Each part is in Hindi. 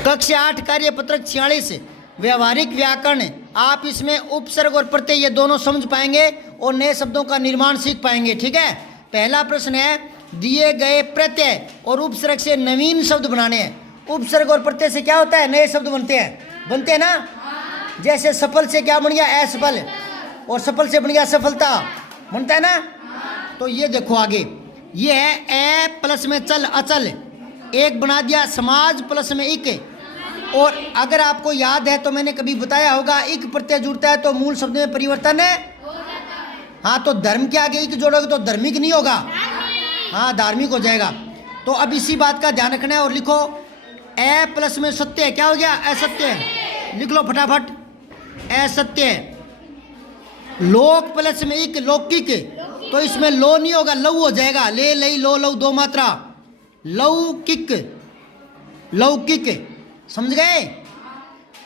कक्षा 8 कार्यपत्रक 46 व्यवहारिक व्याकरण। आप इसमें उपसर्ग और प्रत्यय ये दोनों समझ पाएंगे और नए शब्दों का निर्माण सीख पाएंगे। ठीक है, पहला प्रश्न है, दिए गए प्रत्यय और उपसर्ग से नवीन शब्द बनाने हैं। उपसर्ग और प्रत्यय से क्या होता है, नए शब्द बनते हैं ना। जैसे सफल से क्या बन गया, असफल, और सफल से बन गया सफलता, बनता है ना। तो ये देखो आगे, ये है ए प्लस में चल अचल, एक बना दिया समाज प्लस में इक। और अगर आपको याद है तो मैंने कभी बताया होगा, इक प्रत्यय जुड़ता है तो मूल शब्द में परिवर्तन है। हाँ, तो धर्म के आगे इक जोड़ोगे तो धार्मिक नहीं होगा, हाँ धार्मिक हो जाएगा। तो अब इसी बात का ध्यान रखना है और लिखो, ए प्लस में सत्य क्या हो गया, असत्य, लिख लो फटाफट, असत्य। लोक प्लस में इक लौकिक, तो इसमें लो नहीं होगा, लव हो जाएगा, ले लई लो लव दो मात्रा, लौकिक, लौकिक, समझ गए।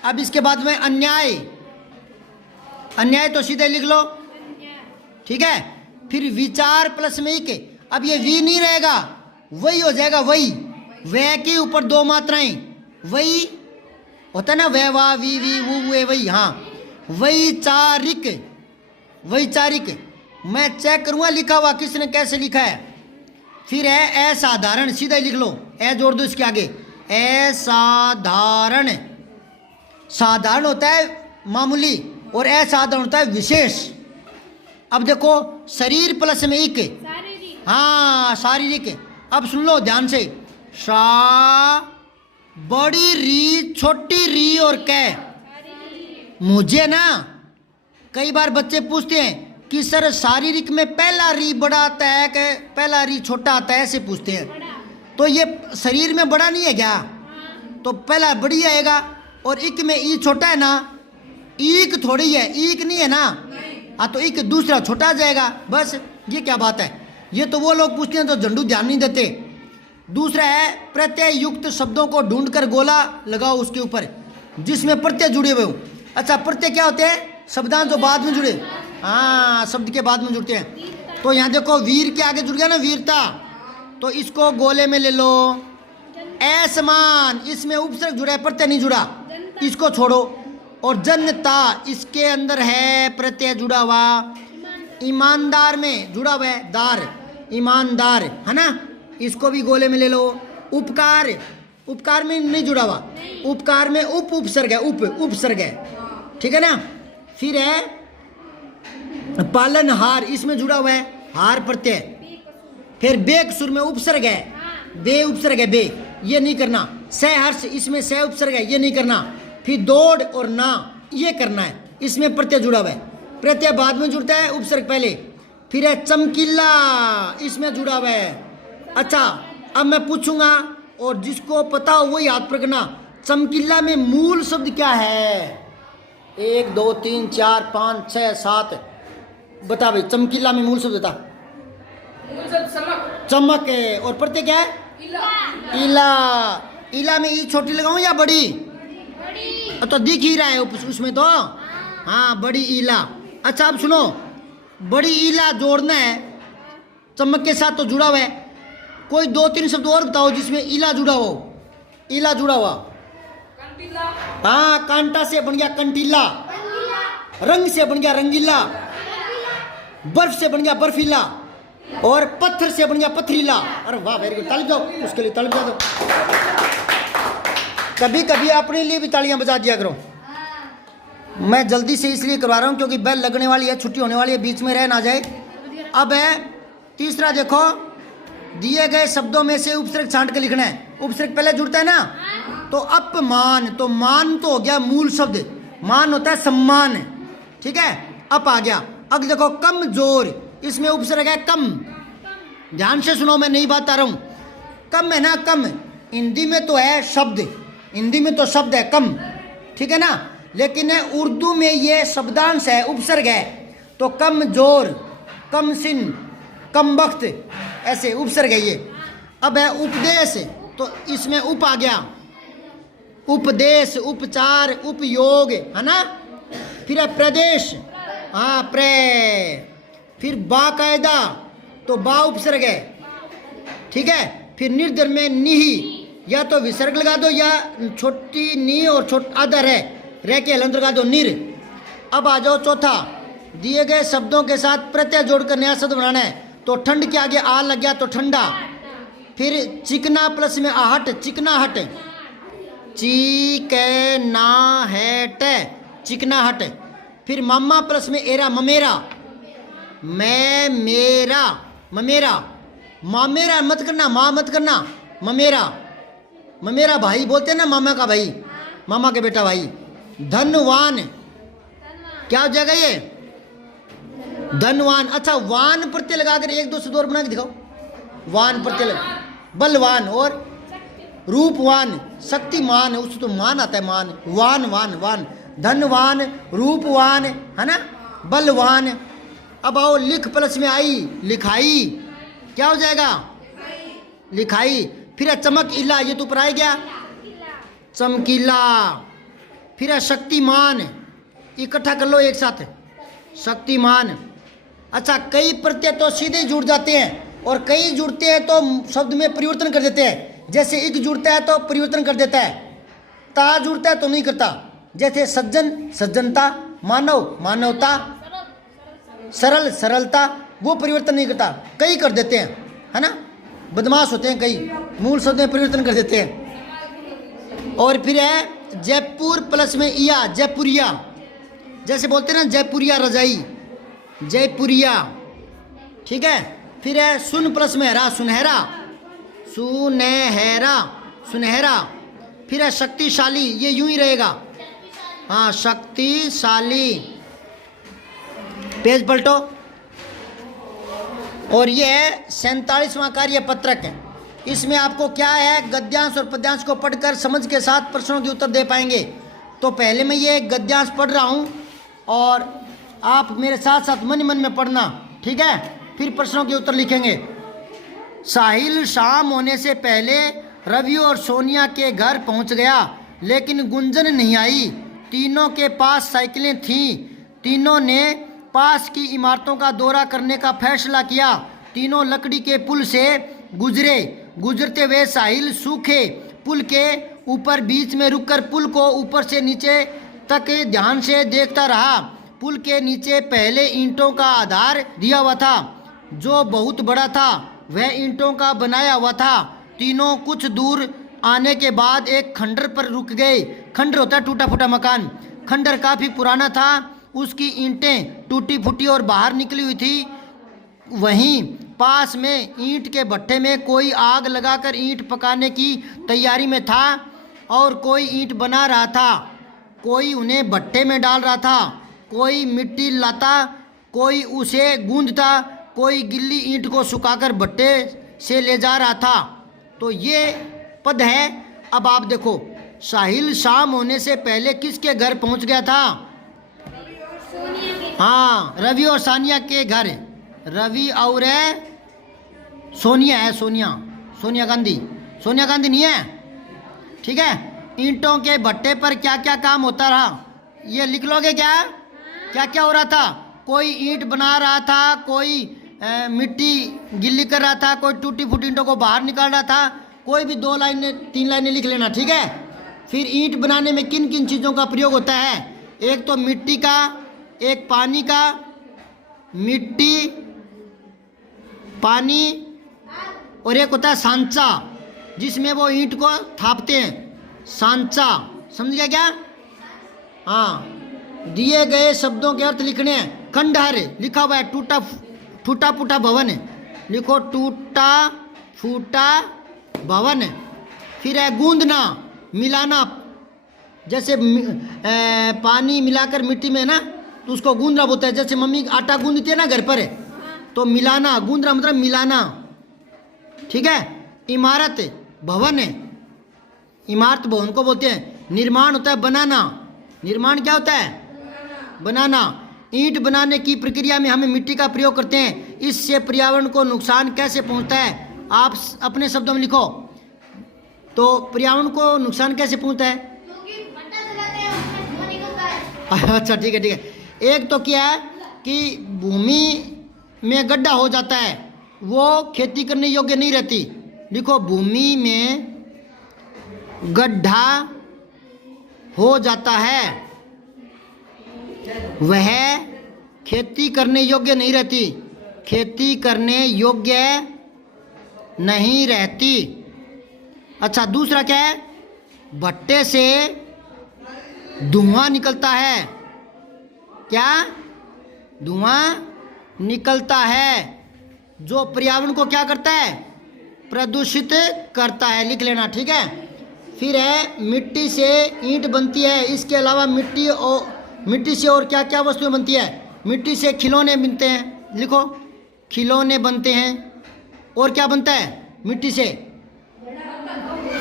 अब इसके बाद में अन्याय, अन्याय तो सीधे लिख लो, ठीक है। फिर विचार प्लस में इक, अब ये वी नहीं रहेगा, वही हो जाएगा, वही, वे के ऊपर दो मात्राएं, वही होता है ना, वे वा वी वी वो वे वही, हाँ वैचारिक, वैचारिक। मैं चेक करूंगा लिखा हुआ किसने कैसे लिखा है। फिर है असाधारण, सीधा ही लिख लो, ए जोड़ दो इसके आगे, असाधारण। साधारण होता है मामूली और असाधारण होता है विशेष। अब देखो, शरीर प्लस में इक, हाँ शारीरिक। अब सुन लो ध्यान से, सा बड़ी री छोटी री और कै। मुझे ना कई बार बच्चे पूछते हैं कि सर शारीरिक में पहला री बड़ा आता है कि पहला री छोटा आता है, ऐसे पूछते हैं। तो ये शरीर में बड़ा नहीं है क्या, तो पहला बड़ी आएगा, और इक में ई छोटा है ना, ईक थोड़ी है, ईक नहीं है ना, हाँ तो इक दूसरा छोटा आ जाएगा, बस ये क्या बात है। ये तो वो लोग पूछते हैं तो झंडू ध्यान नहीं देते। दूसरा है प्रत्यय युक्त शब्दों को ढूंढकर गोला लगाओ उसके ऊपर जिसमें प्रत्यय जुड़े हुए हो। अच्छा, प्रत्यय क्या होते हैं, शब्दांश जो बाद में जुड़े, हाँ शब्द के बाद में जुड़ते हैं। तो यहाँ देखो, वीर के आगे जुड़ गया ना वीरता, तो इसको गोले में ले लो। असमान, इसमें उपसर्ग जुड़ा है, प्रत्यय नहीं जुड़ा, इसको छोड़ो। और जनता, इसके अंदर है प्रत्यय जुड़ा हुआ। ईमानदार में जुड़ा हुआ है दार, ईमानदार है ना, इसको भी गोले में ले लो। उपकार, उपकार में नहीं जुड़ा हुआ, उपकार में उप उपसर्ग है, उप उपसर्ग है, ठीक है ना। फिर है पालनहार, इसमें जुड़ा हुआ है हार प्रत्यय। फिर बेक सुर में उपसर्ग है, बे उपसर्ग है, बे, ये नहीं करना। सहर्ष, इसमें सह उपसर्ग है, ये नहीं करना। फिर दौड़ और ना, ये करना है, इसमें प्रत्यय जुड़ा हुआ है, प्रत्यय बाद में जुड़ता है, उपसर्ग पहले। फिर है चमकीला, इसमें जुड़ा हुआ है। अच्छा, अब मैं पूछूंगा और जिसको पता हो वही हाथ पकड़ना। चमकीला में मूल शब्द क्या है, 1 2 3 4 5 6 7, बता भाई, चमकीला में मूल शब्द बता। चमक है, और प्रत्यय क्या है, इला। इला में ई छोटी लगाऊं या बड़ी, तो दिख ही रहा है उसमें तो, हाँ बड़ी इला। अच्छा अब सुनो, बड़ी इला जोड़ना है चमक के साथ तो जुड़ा हुआ है। कोई 2-3 शब्द और बताओ जिसमें इला जुड़ा हो, इला जुड़ा हुआ। हाँ, कांटा से बन गया कंटीला, रंग से बन गया रंगीला, बर्फ से बन गया बर्फीला, और पत्थर से बन गया पथरीला। अरे वाह, वेरी गुड, ताली जाओ उसके लिए, ताली बजा दो। कभी कभी अपने लिए भी तालियां बजा दिया करो। मैं जल्दी से इसलिए करवा रहा हूं क्योंकि बेल लगने वाली है, छुट्टी होने वाली है, बीच में रह ना जाए। अब है तीसरा, देखो, दिए गए शब्दों में से उपसर्ग छांट के लिखना है। उपसर्ग पहले जुड़ता है ना, तो अपमान, तो मान तो हो गया मूल शब्द, मान होता है सम्मान, ठीक है, अप आ गया। अब देखो कमजोर, इसमें उपसर्ग है कम, ध्यान से सुनो, मैं नई बात आ रहा हूं। कम है ना, कम हिंदी में तो है शब्द, हिंदी में तो शब्द है कम, ठीक है ना, लेकिन उर्दू में ये शब्दांश है, उपसर्ग है। तो कमजोर, कमसिन, कम वक्त, ऐसे उपसर्ग है ये। अब है उपदेश, तो इसमें उप आ गया, उपदेश, उपचार, उपयोग, है ना। फिर है प्रदेश, हाँ प्रे। फिर बाकायदा, तो बा उपसर्ग है, ठीक है। फिर निर्धर में निही, या तो विसर्ग लगा दो या छोटी नी और आधा रह के हलंत लगा दो, निर। अब आ जाओ चौथा, दिए गए शब्दों के साथ प्रत्यय जोड़कर नया शब्द बनाना है। तो ठंड के आगे आ लग गया तो ठंडा, फिर चिकना प्लस में आहट, चिकनाहट, चिकना हैट, चिकनाहट। फिर मामा प्लस में एरा, ममेरा, मैं मेरा, ममेरा, मामेरा मत करना, माँ मत करना, ममेरा, ममेरा भाई बोलते हैं ना, मामा का भाई, मामा के बेटा भाई। धनवान, क्या हो जाएगा ये, धनवान। अच्छा, वान प्रत्यय लगाकर एक दो शब्द और बना के दिखाओ, वान प्रत्यय लगा, बलवान और रूपवान, शक्तिमान, उस तो मान आता है, मान, वान वान वान, धनवान, रूपवान, है ना, बलवान। अब आओ लिख प्लस में आई, लिखाई, क्या हो जाएगा, लिखाई। फिर है चमक इला, ये तो ऊपर आ गया, चमकीला। फिर है शक्तिमान, इकट्ठा कर लो एक साथ, शक्तिमान। अच्छा, कई प्रत्यय तो सीधे जुड़ जाते हैं और कई जुड़ते हैं तो शब्द में परिवर्तन कर देते हैं। जैसे इक जुड़ता है तो परिवर्तन कर देता है, ता जुड़ता है तो नहीं करता। जैसे सज्जन, सज्जनता, मानव, मानवता, सरल, सरलता, वो परिवर्तन नहीं करता, कई कर देते हैं, है ना, बदमाश होते हैं कई, मूल शब्द में परिवर्तन कर देते हैं। और फिर है जयपुर प्लस में इया, जयपुरिया, जैसे बोलते हैं ना जयपुरिया रजाई, जयपुरिया, ठीक है। फिर है सुन प्लस में हरा, सुनहरा, सुनहरा, सुनहरा। फिर है शक्तिशाली, ये यूं ही रहेगा, हाँ, शक्तिशाली। पेज पलटो। और ये है 47वां कार्य पत्रक है। इसमें आपको क्या है, गद्यांश और पद्यांश को पढ़कर समझ के साथ प्रश्नों के उत्तर दे पाएंगे। तो पहले मैं ये गद्यांश पढ़ रहा हूँ और आप मेरे साथ साथ मन मन में पढ़ना, ठीक है, फिर प्रश्नों के उत्तर लिखेंगे। साहिल शाम होने से पहले रवि और सोनिया के घर पहुँच गया, लेकिन गुंजन नहीं आई। तीनों के पास साइकिलें थीं। तीनों ने पास की इमारतों का दौरा करने का फैसला किया। तीनों लकड़ी के पुल से गुजरे। गुजरते हुए साहिल सूखे पुल के ऊपर बीच में रुककर पुल को ऊपर से नीचे तक ध्यान से देखता रहा। पुल के नीचे पहले ईंटों का आधार दिया हुआ था, जो बहुत बड़ा था, वह ईंटों का बनाया हुआ था। तीनों कुछ दूर आने के बाद एक खंडर पर रुक गए। खंडर होता है टूटा फूटा मकान। खंडर काफ़ी पुराना था, उसकी ईंटें टूटी फूटी और बाहर निकली हुई थी। वहीं पास में ईंट के भट्ठे में कोई आग लगाकर ईंट पकाने की तैयारी में था और कोई ईंट बना रहा था। कोई उन्हें भट्ठे में डाल रहा था, कोई मिट्टी लाता, कोई उसे गूंदता, कोई गिल्ली ईंट को सुखाकर भट्ठे से ले जा रहा था। तो ये पद है। अब आप देखो, साहिल शाम होने से पहले किसके घर पहुंच गया था? हाँ, रवि और सानिया के घर। रवि और सोनिया है, सोनिया, सोनिया गांधी, सोनिया गांधी नहीं है, ठीक है। ईंटों के भट्टे पर क्या क्या काम होता रहा, ये लिख लोगे क्या? क्या क्या हो रहा था? कोई ईंट बना रहा था, कोई मिट्टी गिल्ली कर रहा था, कोई टूटी फूटी ईंटों को बाहर निकाल रहा था। कोई भी 2 लाइनें 3 लाइनें लिख लेना, ठीक है। फिर ईंट बनाने में किन किन चीज़ों का प्रयोग होता है? एक तो मिट्टी का, एक पानी का, मिट्टी, पानी, और एक होता है सांचा, जिसमें वो ईंट को थापते हैं, सांचा। समझ गया क्या? हाँ, दिए गए शब्दों के अर्थ लिखने हैं। खंडहर लिखा हुआ है, टूटा फूटा भवन, लिखो टूटा फूटा भवन। फिर है गूंदना, मिलाना, जैसे पानी मिलाकर मिट्टी में ना, तो उसको गूंदना बोलते हैं। जैसे मम्मी आटा गूंदती है ना घर पर, तो मिलाना, गूंदना मतलब मिलाना, ठीक है। इमारत, भवन है, इमारत भवन को बोलते हैं। निर्माण होता है बनाना, निर्माण क्या होता है? बनाना। ईंट बनाने की प्रक्रिया में हमें मिट्टी का प्रयोग करते हैं। इससे पर्यावरण को नुकसान कैसे पहुंचता है? आप अपने शब्दों में लिखो। तो पर्यावरण को नुकसान कैसे पहुंचता है? अच्छा, ठीक है, ठीक है। एक तो क्या है कि भूमि में गड्ढा हो जाता है, वो खेती करने योग्य नहीं रहती। लिखो, भूमि में गड्ढा हो जाता है, वह खेती करने योग्य नहीं रहती, खेती करने योग्य नहीं रहती। अच्छा, दूसरा क्या है? भट्टे से धुआं निकलता है। क्या? धुआं निकलता है, जो पर्यावरण को क्या करता है? प्रदूषित करता है। लिख लेना, ठीक है। फिर है मिट्टी से ईंट बनती है। इसके अलावा मिट्टी से और क्या क्या वस्तुएं बनती है? मिट्टी से खिलौने बनते हैं। लिखो, खिलौने बनते हैं। और क्या बनता है मिट्टी से?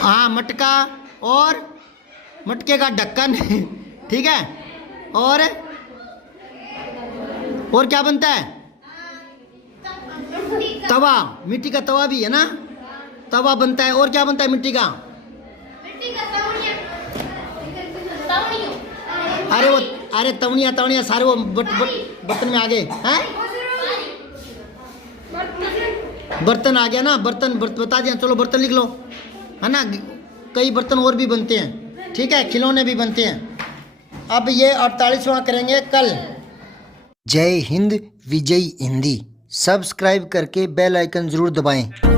हाँ, मटका और मटके का ढक्कन ठीक है। और क्या बनता है? तवा, मिट्टी का तवा भी है ना, तवा बनता है। और क्या बनता है मिट्टी का? अरे तवनिया सारे वो बर्तन में आ गए हैं। बर्तन आ गया ना, बर्तन बता दिया। चलो बर्तन लिख लो, है ना। कई बर्तन और भी बनते हैं, ठीक है। खिलौने भी बनते हैं। अब ये 48वां करेंगे कल। जय हिंद, विजय हिंदी। सब्सक्राइब करके बेल आइकन जरूर दबाएं।